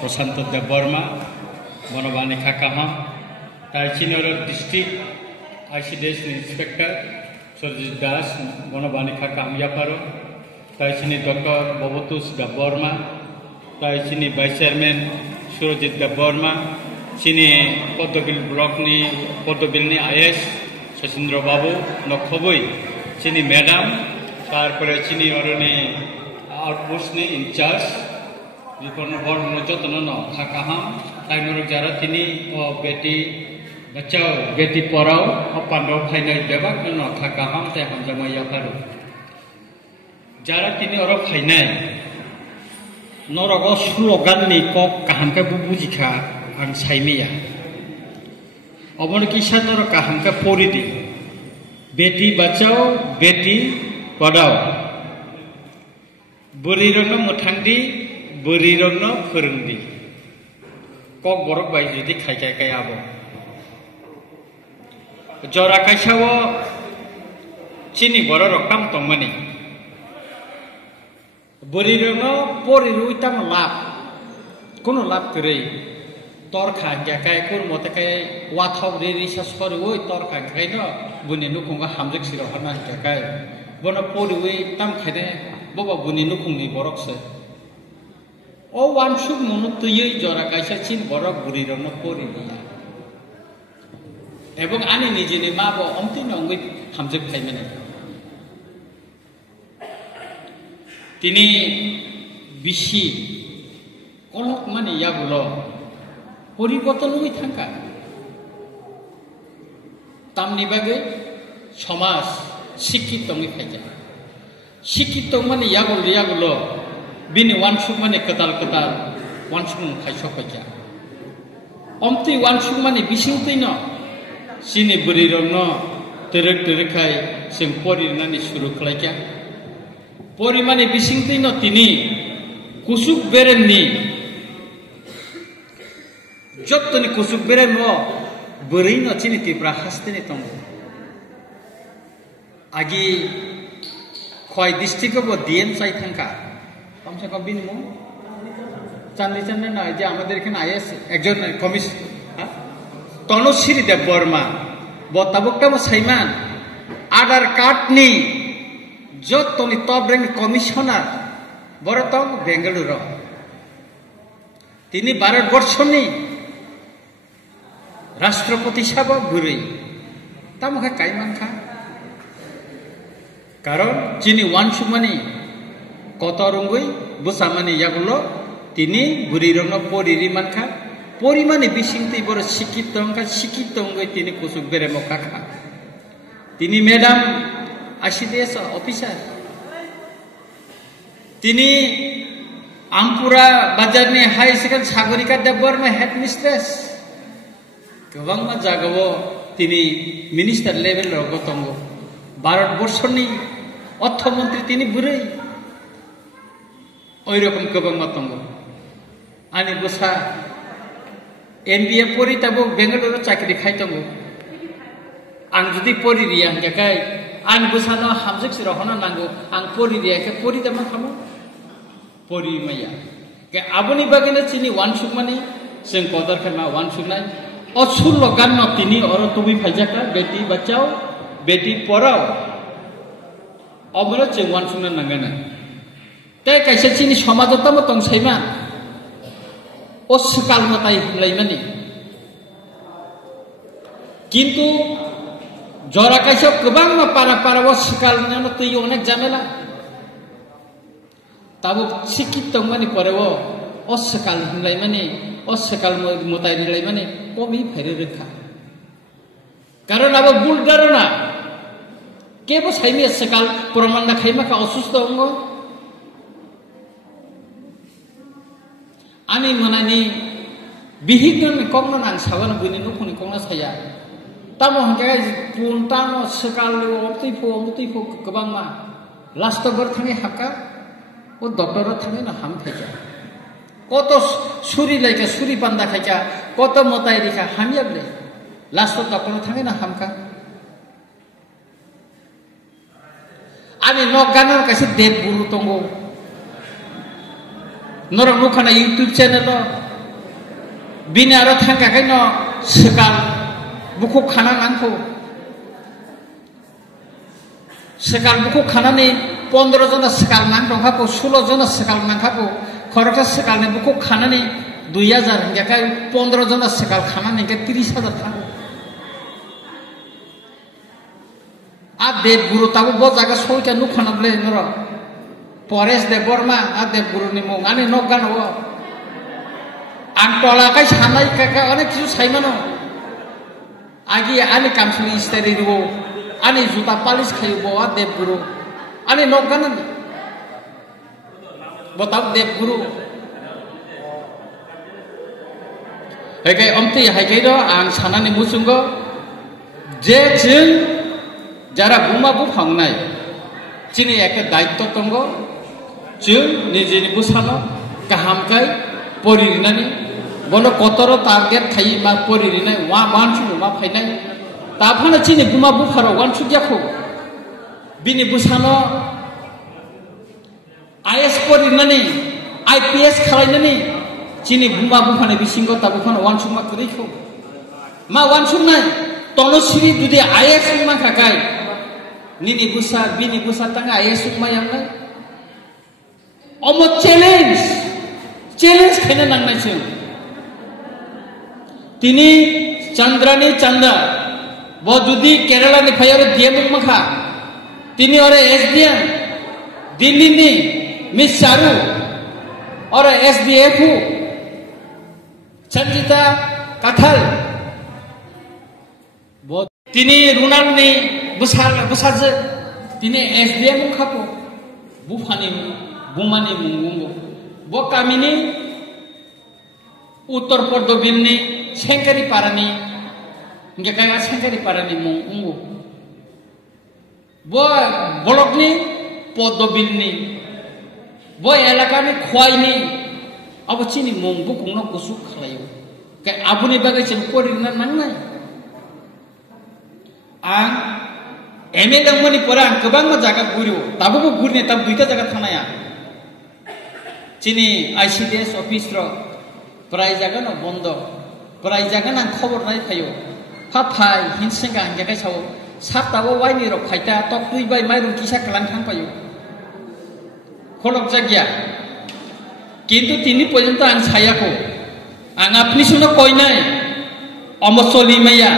প্রশান্ত দেববর্মা বনবাণী খাকাহাম তাইচিনর district ICDS inspector Sarajit Das বনবাণী খাকাহাম ইয়াপারো তাইচিনি ডক্টর ববতুষ দেববর্মা তাইচিনি ভাইস চেয়ারম্যান সুরজিৎ দেববর্মা চিনি পদ্মবিল ব্লকনি পদ্মবিলনি আইএস শচীন্দ্র বাবু নখবই চিনি ম্যাডাম তারপরে চিনি অরণি আউটপোস্টনি ইনচার্জ বিপন্ন বড় যত্ন ন খাকাহাম তাইমরক যারা তিনি ও বেটি বাঁচাও বেটি পড়াও ও পান্ডব ফাইনাল দেবাক ন খাকাহাম তাই হামজামাইয়া ফারো যারা তিনি অর ফাইনাল নরগ স্লোগাননি কক কাহামকে বুজিখা आं साइमिया अबन किसान और कहम का पोरी दी बेटी बचाओ बेटी पढ़ाओ बुरी रंग मुठांदी बुरी रंग फोरोंदी कक बरक बाय जुदि खायखाय खाय आबो जरा कायसाओ चिनी बर रकम तंगमानि बुरी रंग पोरी रुइताम लाभ कोनो लाभ करे तर्खा गैकाय कुरमतकाय वाथाव रिसा सरी ओइ तर्खा गैकाय न बुनि नुखुंगा हामजक सिराव हाना गैकाय बन पोरि ओइ ताम खायदे बबा बुनि नुखुंनि बरकसे ओ वानसुक मनु तुयै जरा कायसा चिन बरक बुरि रन पोरि दिया एबं आनि निजेनि माबो अमति नंगै हामजक खायमेने तिनि बिसि कलक माने याबुलो परिवर्तन हुई थांका तामनि बागै समाज शिक्षित दंगै खायजा शिक्षित माने यागुल बिनि वानसुक माने कदाल कदाल वानसुक खायसक खायजा अमति वानसुक माने बिसिंतैन सिनि बुरि रंग तरक तरखाय जों परिनानि सुरु खालायजा परि माने बिसिंतैन तिनि कुसुक बेरेननि जत्तनि कुसुक बेरेन न बोरै न चिनि तिब्रा हास्तेनि तंग आगि खय डिस्ट्रिक्ट बो ডিএম চাই থাকা কমসে কম বিনিমম চান্দি চান্দি না যে আমাদের এখানে আইএস একজন কমিশ তনুশ্রী দেববর্মা বতাবকটাম সাইমান আধার কার্ড নি যত্তনি টপ র্যাঙ্ক কমিশনার বরতং বেঙ্গালুরু তিনি ভারতবর্ষনি राष्ट्रपति साबा बुरै तामुखा कायमानखा कारण चिनि वानसुमानि कत रंगै बुसामानि यागुलो तिनि बुरि रंग परिरि मानखा परिमानि बिसिंतै बर शिक्षित अंगै तिनि कुसुक बेरेमखाखा तिनि मैडम आईसीडीएस अफिसार तिनि आमपुरा बाजारनि high secondary Sagarika Debbarma head mistress गोबां जागावो तिनि मिनिस्टार लेभेल रग दङ भारतबर्षनि अर्थमन्त्री तिनि बुरै ओइ रकम गोबां दङ आनि बोसा एमबिए परिताबो बेंगालुरु चाकरि खाय दङ आं जुदि परिरिया हंगाय आं बोसानो हामजक सिराव हना नांगौ आं परिरियाखै परिदामा खामो परिमाया के आबनि बागैनो चिनि वानसुक माने जों कदर खामा वानसुकनाय असुल गान तिनी और तुबी फाइजाका बेटी बचाओ बेटी पढ़ाओ अबनो जों वानसुकना नांगोन ते कैसे चिनि समाजता मतं सैमा ओ सकाल मताय लाइमानि किन्तु जरा कैसे गोबां पारा पारा ओ सकाल न तै अनेक जामेला ताबो शिक्षित माने परेवो ओ सकाल लाइमानि ओ सकाल मताय लाइमानि कमी फेरे रखा कारण अब बुलदारना केबो साइमे सकाल प्रमाण ना खाइमा का असुस्थ होंगो आनि मनानि बिहिगन कमना नां सावन बुनि नुखुनि कमना साया तामो हंगाय पुनतानो सकाल अमतिफो गोबांमा लास्ट बर थाङै हाका ओ डक्टर थाङै ना हाम थाइजा कत सुरी लायका सुरी बान्दा खायका कत मताय रिखा हामियाब्ले लास्ट डक्टर थाङै ना हामका आनि नगानो कासे देब गुरु तंगो नरक नुखाना YouTube channel bini aro thangka kai no sekal buku khana nangko sekal buku khana ni 15 jona sekal nang dong hapo 16 jona sekal nang hapo khorokta sekal ni buku khana ni 2000 hingga kai 15 jona sekal khana ni kai 30,000 thango a dev guru tabu bo jaga soika nu khana ble noro Pores de Borma a dev guru ni mung ani nogan wo ang tola kai sanai kai onek kisu saimano agi ani kamsuli isteri ro ani juta palis khayu bo a dev guru ani nogan botab dev guru hekai omti hekai do ang sanani musungo je jing jara buma bu phangnai chini ekta daitto tongo jing nijini busano kaham kai poririnani bono kotoro target khai ma poririnai wa manchu ma phainai ta phana chini buma bu pharo wan chu yakho bini busano IS poririnani IPS khalainani chini buma bu phane bisingo ta bu phana wan chu ma kurikho ma wan chu nai tono siri dudi IS ma khakai nini busa bini busa tanga IS ma yang nai omo challenge khaina nang nai chung tini chandrani chanda bo dudi Kerala ni phayaro DM makha tini ore SDM Delhi ni Miss Charu ore SDF Sanjita Kathal bo tini Runal ni busaj tini SDM khapo bufani bumani mungungo bo kamini Uttar Pordobil ni Sengkari Parani hingga kaya Sengkari Parani mungungo bo bolok ni Pordobil ni bo elaka ni khwai ni abo chini mungbu kungno kusuk khalayo kay abuni bagai chen porina nangnai ang MA dangmani porang kebang ma jaga guru tabu bu gurne tab duita jaga thanaya chini ICDS office ro prai jaga no bondo prai jaga nang khobor nai phayo pha phai hinsenga angge kai sawo saptabo waini ro phaita tok tui bai mai rum kisa kalang thang payo kholok jagya কিন্তু তিনি পর্যন্ত আং ছায়াকো আং আপনি শুনো কই নাই অমচলি মাইয়া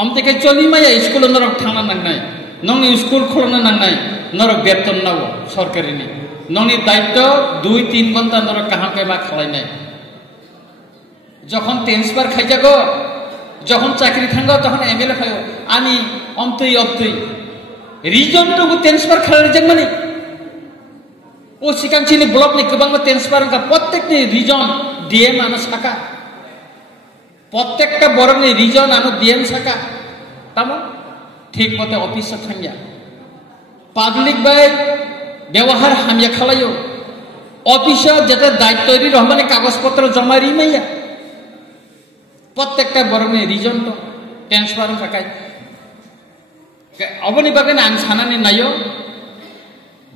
অমতেকে চলি মাইয়া স্কুল নরক থানা নাংনাই নংনি স্কুল খলনা নাংনাই নরক বেতন নাও সরকারি নি নংনি দায়িত্ব 2-3 ঘন্টা নরক কাহাম কাইমা খালাই নাই যখন ট্রান্সফার খাইজাগো যখন চাকরি থাঙ্গো তখন এমএলএ ফাইও আমি অমতই রিজন তো ট্রান্সফার খালাই জং মানে O sikang chini blok ni kebang ma transparan ka protek ni region DM anu saka protek ka borong ni region anu DM saka tamo ঠিক মতে অফিস থাঙ্গিয়া পাবলিক বাই ব্যবহার হামিয়া খালাইও office যেটা দায়িত্ব রি রহমানে কাগজপত্র জমা রি মাইয়া প্রত্যেকটা borong ni region to transparan sakai অবনি বাগে আং সানানি নাইও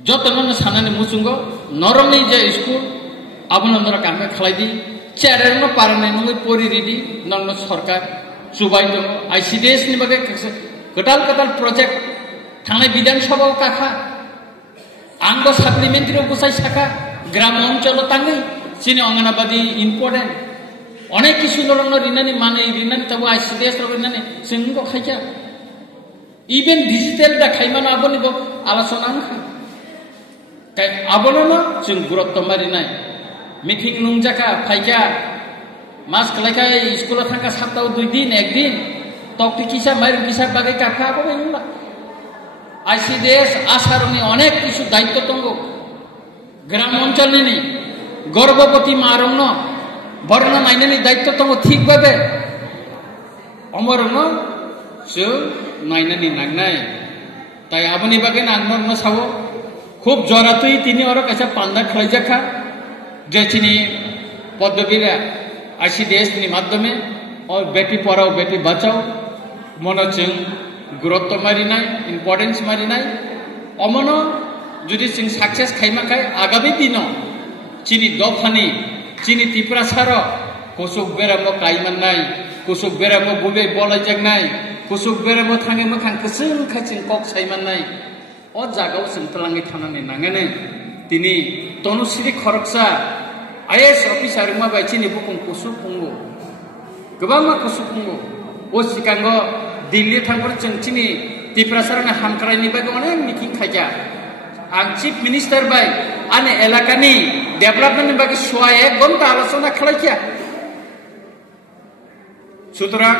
যত নন সানানি মুসুঙ্গো নরমনি যে স্কুল আবন নর কামে খালাইদি চেয়ারের ন পারনে নই পরি রেডি নন সরকার সুবাই দङ ICDS नि बागे कटाल प्रजेक्ट थांनाय विधानसभा काखा आंगो साप्लिमेन्टारि बसाय साखा ग्राम अंचल तांगै सिनि अंगनाबादी इम्पोर्टेंट अनेक किसु नरंग रिनानि माने रिनानि तबो ICDS रो रिनानि जोंगो खायजा इभेन डिजिटल दा खायमाना आबनिबो आलोचना नखा काय आबोनो जों गुरुत्व मारिनाय मिटिं नुंजाका फायजा मास खलायखाय स्कुल थांगा सप्ताह 2 दिन 1 दिन तक्ति किसा माइर किसा बागे काखा आबो बेंला ICDS आसारनि अनेक किसु दायित्व दङ ग्राम अञ्चलनि गर्भवती मारंग बर्ण नायनानि दायित्व दङ ठीक भाबे अमरंग जों नायनानि नांनाय ताय आबनि बागे नांन सावो खूब जरातुई तिनी और कैसा पांदा खलाइजाखा जेचिनी पद्धतिरा ICDS नि माध्यमे और बेटी पढ़ाओ बेटी बचाओ मनो जों गुरुत्व मारिनाय इम्पोर्टेंस मारिनाय अमनो जुदि जों सक्सेस खायमाखाय आगामी दिनाव चिनि दफानि चिनि तिप्रासार kusuk beramo kaimanai kusuk beramo gube bolajaknai kusuk beramo thangi mokhang keseng khaching kok saimanai o jagao sing telangi thanani nangane tini tonusri khoroksa IAS officer ma bai chini bukung kusuk pungu gobama kusuk pungu o sikango Delhi thangpor ching chini Tiprasarana hamkraini bai onek meeting khaja ang chief minister bai ane elakani development bagi soa ek gonta alochona khlaikia সুতরাং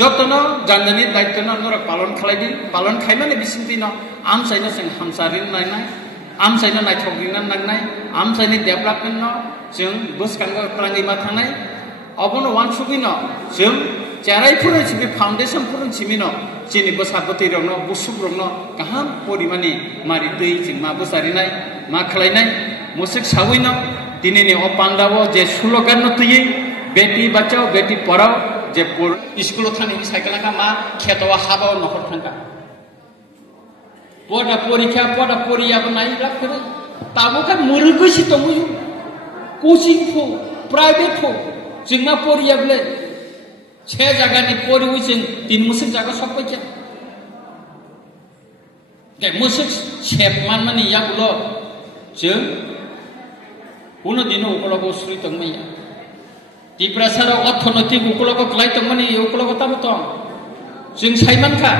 যতন জানজানি দায়িত্ব নরা পালন খালাইদি পালন খাইমানে বিসিংতিনো আমসাইনো जों हामसारिन नायनाय आमसाइनो नायथगिना नांनाय आमसाइनि development न जों बोसकांगो फालांगि मा थांनाय अबनो वानसुगिनो जों जेरायफोर सिबि फाउन्डेसन फोरन सिमिनो जिनि बोसाबति रनो बुसुब रनो गाहाम परिमानि मारि दै जों मा बोसारिनाय मा खालायनाय मुसुक सावैनो दिनैनि अ पान्डाबो जे स्लोगान नतयै बेटी बचाओ बेटी पढ़ाओ जे स्कूल थाने साइकेल का मा खेतवा हाबाव नखर थांगा पढ़ा परीक्षा पढ़ा परीया बनाई लाभ करे ताबो का मुरुगसी तमुयु कोचिंग फो प्राइवेट फो जोंना परीया बले छे जागानि परीउ जों तीन मुसुक जागा सबायजा के मुसुक सेप मानमानि याबुलो जों उनो दिनो उकलगो सुरि तंगमैया Tiprasara orthonotik ukologo klai tongmani ukologo tabotong जों साइमानखा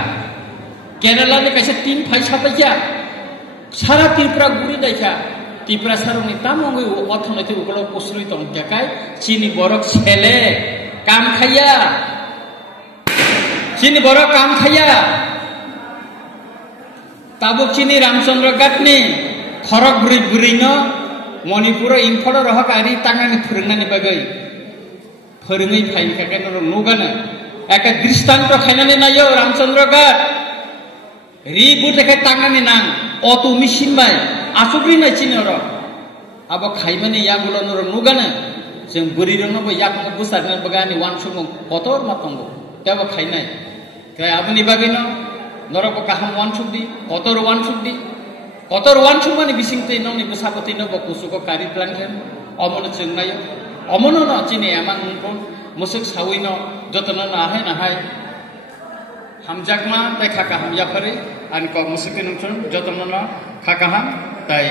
केराला नि काइसे 3 फाइ साबायजा सारा Tripura गुरि दाइखा तिप्रासारनि तामंगै orthonotik ukologo posrui tong jakai chini borok sele काम खाया chini borok काम खाया tabuk chini ramchandra gatni khorok buri burino Manipur Imphal रहक आरि तांगानि फोरोंनानि बागै फोरोङै फाइन खायनो नुगानो एका दृष्टान्त खायनानै नायो रामचंद्र गाट रिबुट खाय तांगानि नां अटो मेसिन बाय आसुग्रिनाय चिनर अब खायमानि यागुलो नर नुगानो जों बुरिरनो बो याक बुसारनो बगानि वानसुमु कतर मातंगो त्याबो खायनाय काय आबनि बागैनो नरको काहाम वानसुदि कतर वानसुमानि बिसिंते नंनि बुसापति न बकुसुको कारि प्लानखेन अमनो जोंनायो अमनो न चिनि आमां मुसुक सावैनो जतन नाहाय हामजाकमा ताइ खाका हामजाफारि आनि क मुसुक नंचन जतन न खाका हाम ताइ